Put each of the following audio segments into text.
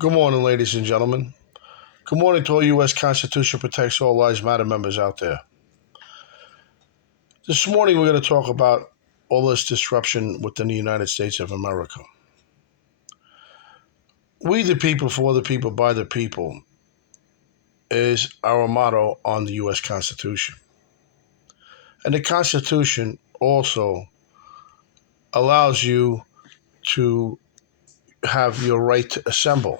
Good morning, ladies and gentlemen. Good morning to all U.S. Constitution Protects All Lives Matter members out there. This morning, we're going to talk about all this disruption within the United States of America. We the people, for the people, by the people is our motto on the U.S. Constitution. And the Constitution also allows you to have your right to assemble.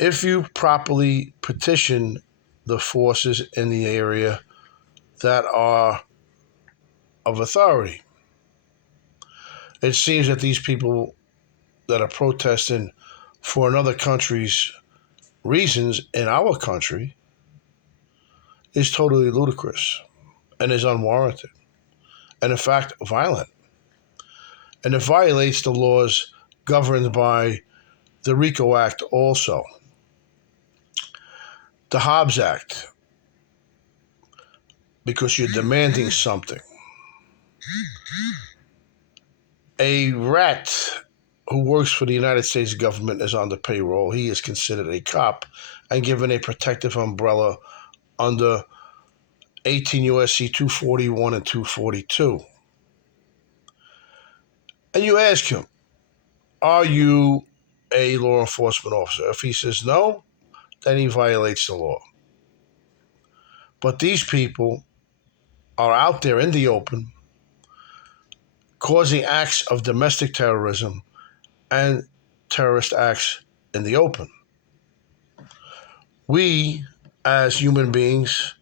If you properly petition the forces in the area that are of authority. It seems that these people that are protesting for another country's reasons in our country is totally ludicrous and is unwarranted and, in fact, violent. And it violates the laws governed by the RICO Act also. The Hobbs Act, because you're demanding something. A rat who works for the United States government is on the payroll. He is considered a cop and given a protective umbrella under 18 U.S.C. 241 and 242. And you ask him, are you a law enforcement officer? If he says no, then he violates the law. But these people are out there in the open causing acts of domestic terrorism and terrorist acts in the open. We, as human beings,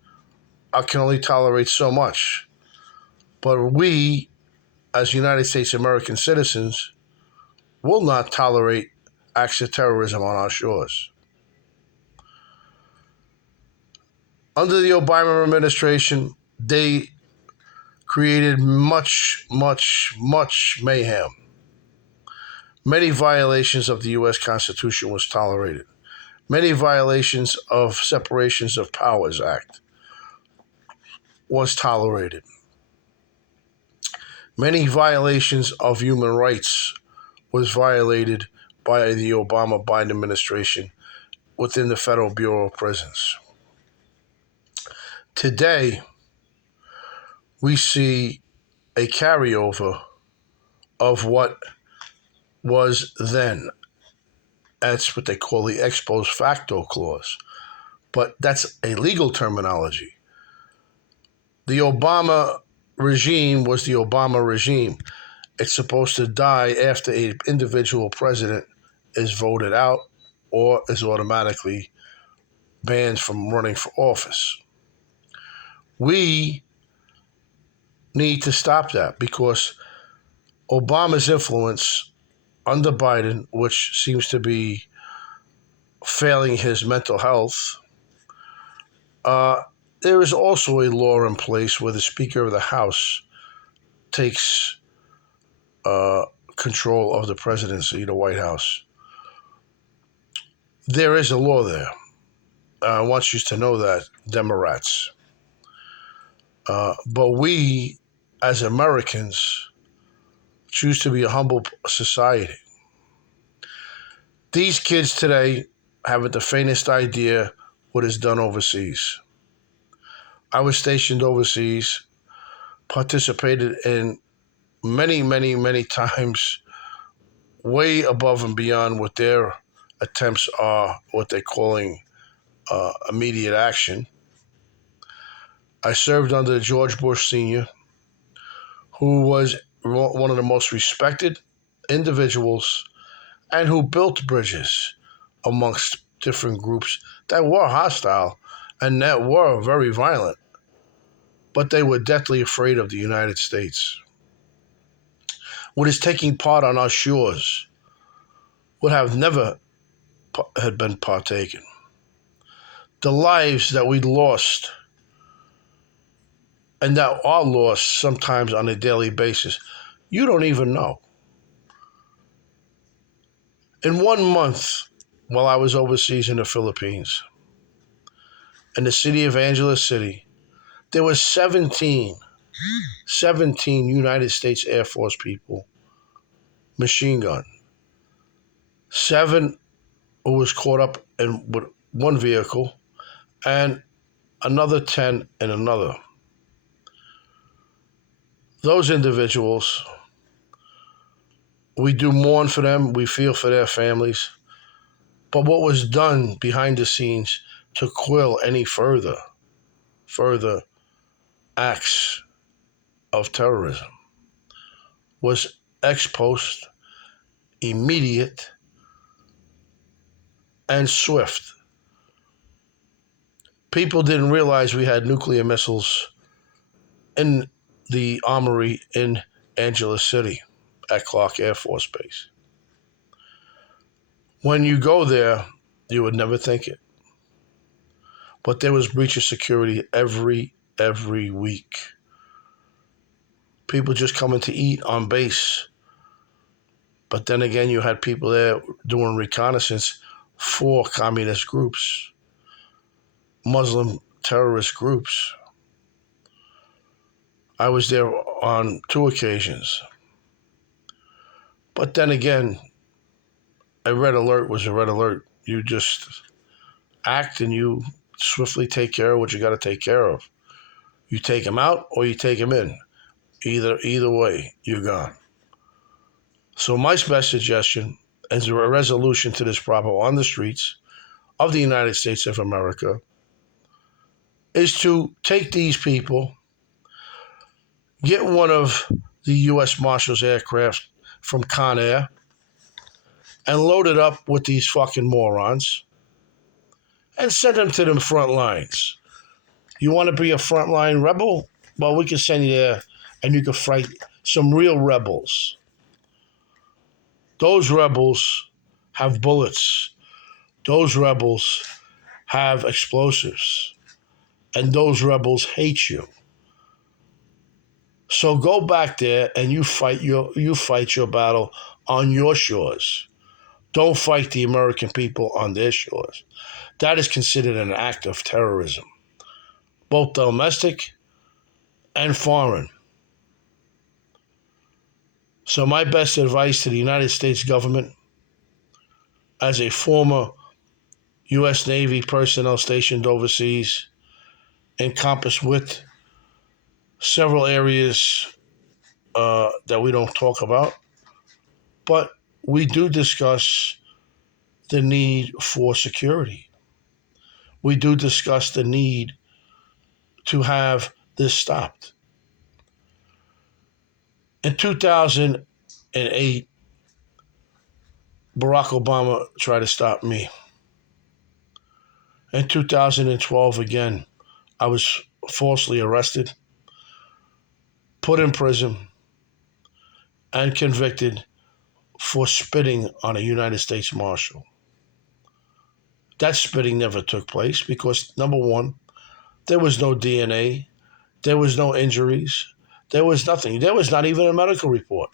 can only tolerate so much. But we, as United States American citizens, will not tolerate acts of terrorism on our shores. Under the Obama administration, they created much mayhem. Many violations of the U.S. Constitution was tolerated. Many violations of Separations of Powers Act was tolerated. Many violations of human rights was violated by the Obama-Biden administration within the Federal Bureau of Prisons. Today, we see a carryover of what was then. That's what they call the ex post facto clause. But that's a legal terminology. The Obama regime was the Obama regime. It's supposed to die after an individual president is voted out or is automatically banned from running for office. We need to stop that because Obama's influence under Biden, which seems to be failing his mental health, there is also a law in place where the Speaker of the House takes control of the presidency, the White House. There is a law there. I want you to know that, Democrats. But we, as Americans, choose to be a humble society. These kids today haven't the faintest idea what is done overseas. I was stationed overseas, participated in many times, way above and beyond what their attempts are, what they're calling immediate action. I served under George Bush Sr., who was one of the most respected individuals and who built bridges amongst different groups that were hostile and that were very violent, but they were deathly afraid of the United States. What is taking part on our shores would have never had been partaken. The lives that we lost and that are lost sometimes on a daily basis, you don't even know. In 1 month, while I was overseas in the Philippines, in the city of Angeles City, there were 17 United States Air Force people, machine gun. 7 who was caught up in with one vehicle and another 10 in another. Those individuals, we do mourn for them, we feel for their families, but what was done behind the scenes to quell any further acts of terrorism was ex post, immediate, and swift. People didn't realize we had nuclear missiles in the armory in Angeles City at Clark Air Force Base. When you go there, you would never think it. But there was breach of security every week. People just coming to eat on base. But then again, you had people there doing reconnaissance for communist groups, Muslim terrorist groups. I was there on 2 occasions. But then again, a red alert was a red alert. You just act and you swiftly take care of what you got to take care of. You take them out or you take them in. Either way, you're gone. So my best suggestion is a resolution to this problem on the streets of the United States of America is to take these people, get one of the U.S. Marshals aircraft from Con Air, and load it up with these fucking morons and send them to the front lines. You want to be a frontline rebel? Well, we can send you there and you can fight some real rebels. Those rebels have bullets. Those rebels have explosives. And those rebels hate you. So go back there and you fight your battle on your shores. Don't fight the American people on their shores. That is considered an act of terrorism, both domestic and foreign. So my best advice to the United States government, as a former U.S. Navy personnel stationed overseas, encompassed with several areas that we don't talk about, but we do discuss the need for security. We do discuss the need to have this stopped. In 2008, Barack Obama tried to stop me. In 2012, again, I was falsely arrested, put in prison, and convicted for spitting on a United States Marshal. That spitting never took place because, number one, there was no DNA, there was no injuries, there was nothing. There was not even a medical report.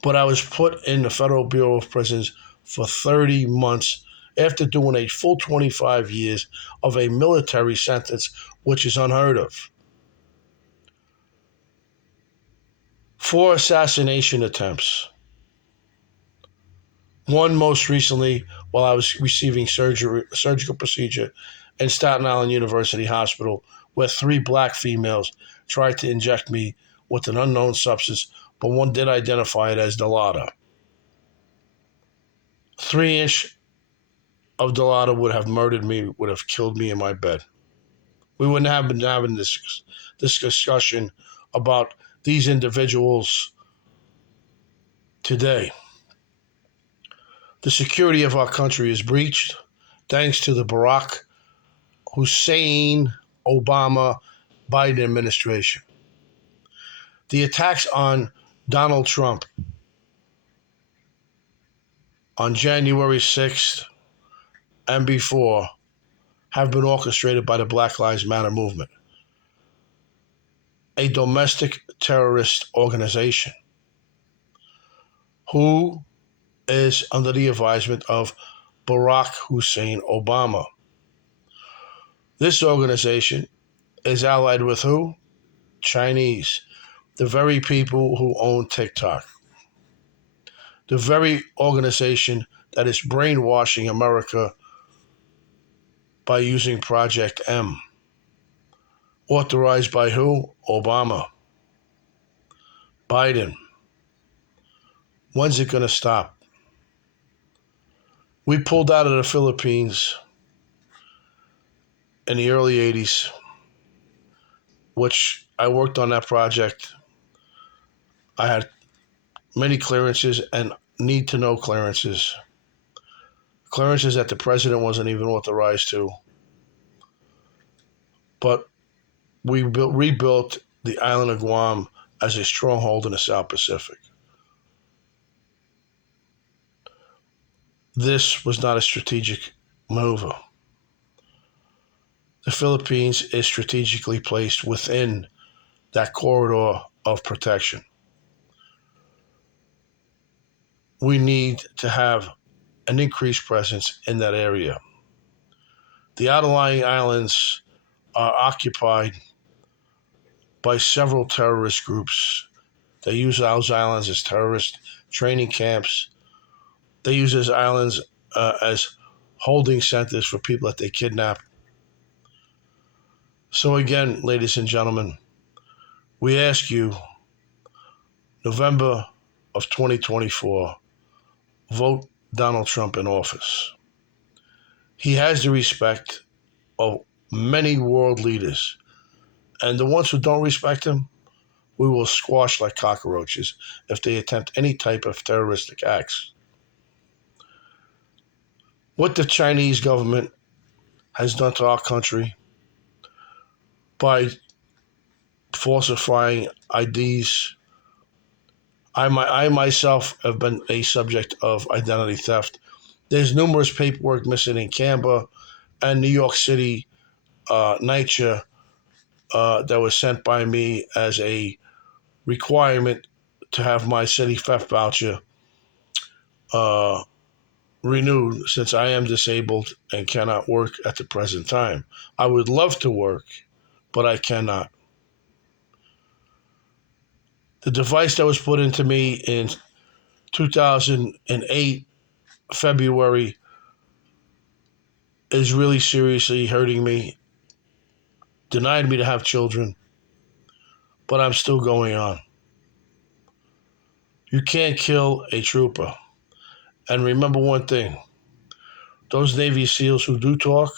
But I was put in the Federal Bureau of Prisons for 30 months after doing a full 25 years of a military sentence, which is unheard of. 4 assassination attempts. One most recently while I was receiving surgical procedure in Staten Island University Hospital, where 3 black females tried to inject me with an unknown substance, but one did identify it as Dilaudid. 3-inch of Dilaudid would have murdered me, would have killed me in my bed. We wouldn't have been having this discussion about these individuals today. The security of our country is breached thanks to the Barack Hussein Obama Biden administration. The attacks on Donald Trump on January 6th and before have been orchestrated by the Black Lives Matter movement, a domestic terrorist organization who is under the advisement of Barack Hussein Obama. This organization is allied with who? Chinese, the very people who own TikTok, the very organization that is brainwashing America by using Project M. Authorized by who? Obama. Biden. When's it going to stop? We pulled out of the Philippines in the early 80s, which I worked on that project. I had many clearances and need to know clearances. Clearances that the president wasn't even authorized to. But we rebuilt the island of Guam as a stronghold in the South Pacific. This was not a strategic maneuver. The Philippines is strategically placed within that corridor of protection. We need to have an increased presence in that area. The outlying islands are occupied by several terrorist groups. They use those islands as terrorist training camps. They use those islands as holding centers for people that they kidnap. So again, ladies and gentlemen, we ask you, November of 2024, vote Donald Trump in office. He has the respect of many world leaders. And the ones who don't respect him, we will squash like cockroaches if they attempt any type of terroristic acts. What the Chinese government has done to our country by falsifying IDs. I myself have been a subject of identity theft. There's numerous paperwork missing in Canberra and New York City, NYCHA, that was sent by me as a requirement to have my city theft voucher renewed, since I am disabled and cannot work at the present time. I would love to work, but I cannot. The device that was put into me in 2008, February, is really seriously hurting me, denied me to have children, but I'm still going on. You can't kill a trooper. And remember one thing, those Navy SEALs who do talk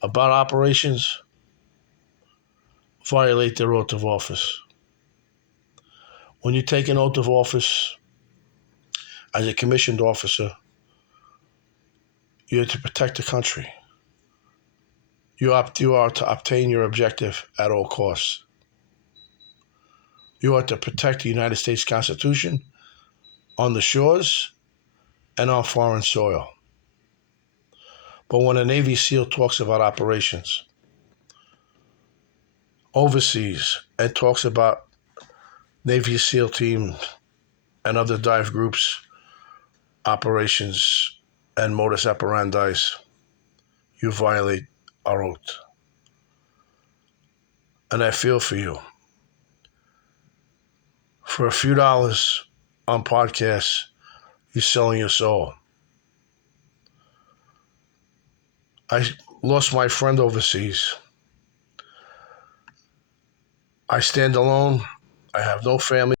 about operations violate their oath of office. When you take an oath of office as a commissioned officer, you're to protect the country. You are to obtain your objective at all costs. You are to protect the United States Constitution on the shores and on foreign soil. But when a Navy SEAL talks about operations overseas and talks about Navy SEAL teams and other dive groups, operations, and modus operandi, you violate our oath. And I feel for you. For a few dollars on podcasts, you're selling your soul. I lost my friend overseas. I stand alone. I have no family.